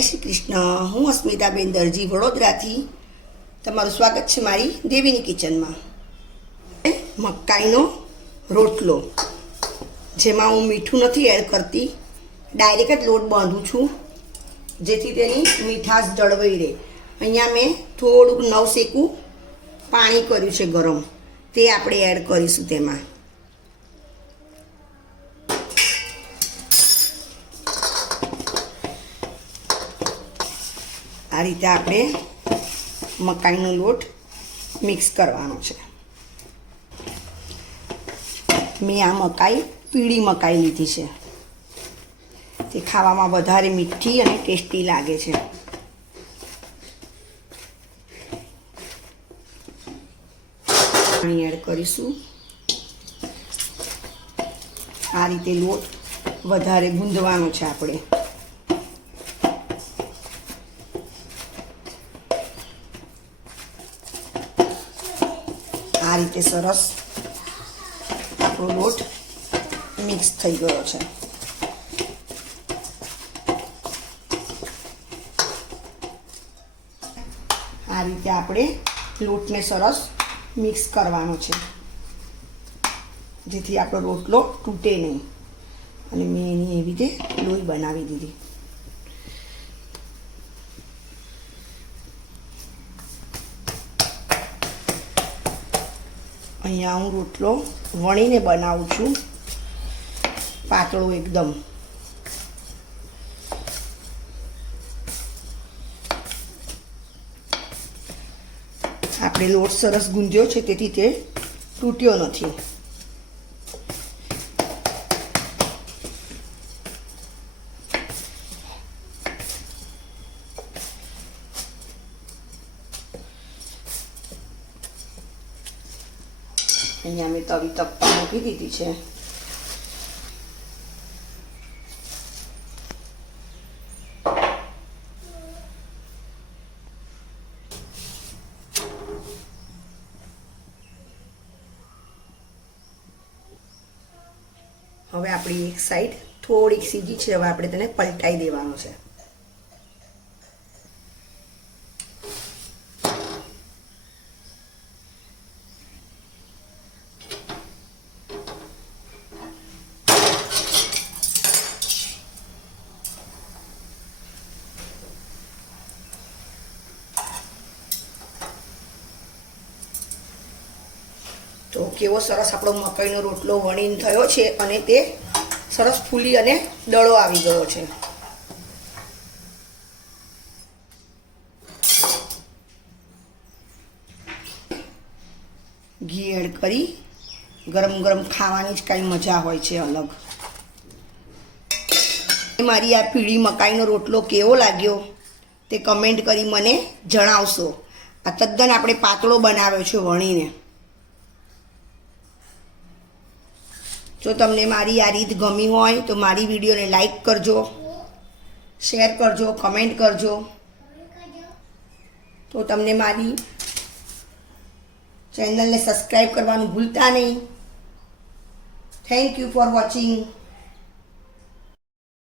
શ્રી કૃષ્ણ. હું અસ્મિતાબેન દરજી વડોદરાથી. તમારું સ્વાગત છે મારી દેવીની કિચનમાં. મકાઈનો રોટલો, જેમાં હું મીઠું નથી એડ કરતી. ડાયરેક્ટ જ લોટ બાંધું છું, જેથી તેની મીઠાશ જળવાઈ રહે. અહીંયા મેં થોડુંક નવ શેકું પાણી કર્યું છે ગરમ. તે આપણે એડ કરીશું તેમાં. આ રીતે આપણે મકાઈનો લોટ મિક્સ કરવાનો છે. મેં આ મકાઈ પીળી મકાઈ લીધી છે. તે ખાવામાં વધારે મીઠી અને ટેસ્ટી લાગે છે. પાણી એડ કરીશું. આ રીતે લોટ વધારે ગૂંધવાનો છે આપણે. આ રીતે સરસ આપણો લોટ મિક્સ થઈ ગયો છે. આ રીતે આપણે લોટને સરસ મિક્સ કરવાનો છે. જેથી આપણો રોટલો તૂટે નહીં. અને મેં એની એવી રીતે લોહી બનાવી દીધી. અહીંયા હું રોટલો વણીને બનાવું છું. પાતળો એકદમ. આપણે લોટ સરસ ગુંજ્યો છે, તેથી તે તૂટ્યો નથી. અહીંયા મેં તવી તપતા મૂકી દીધી છે. હવે આપણી એક સાઈડ થોડીક સીજી છે, હવે આપણે તેને પલટાઈ દેવાનું છે. કેવો સરસ આપણો મકાઈનો રોટલો વણીને થયો છે અને તે સરસ ફૂલી અને દળો આવી ગયો છે. ઘી એડ કરી ગરમ ગરમ ખાવાની જ કાંઈ મજા હોય છે અલગ. મારી આ પીળી મકાઈનો રોટલો કેવો લાગ્યો તે કમેન્ટ કરી મને જણાવશો. આ તદ્દન આપણે પાતળો બનાવ્યો છે વણીને. જો તમને મારી આ રીત ગમી હોય તો મારી વિડીયોને લાઈક કરજો, શેર કરજો, કમેન્ટ કરજો. તો તમને મારી ચેનલને સબસ્ક્રાઈબ કરવાનું ભૂલતા નહીં. Thank you for watching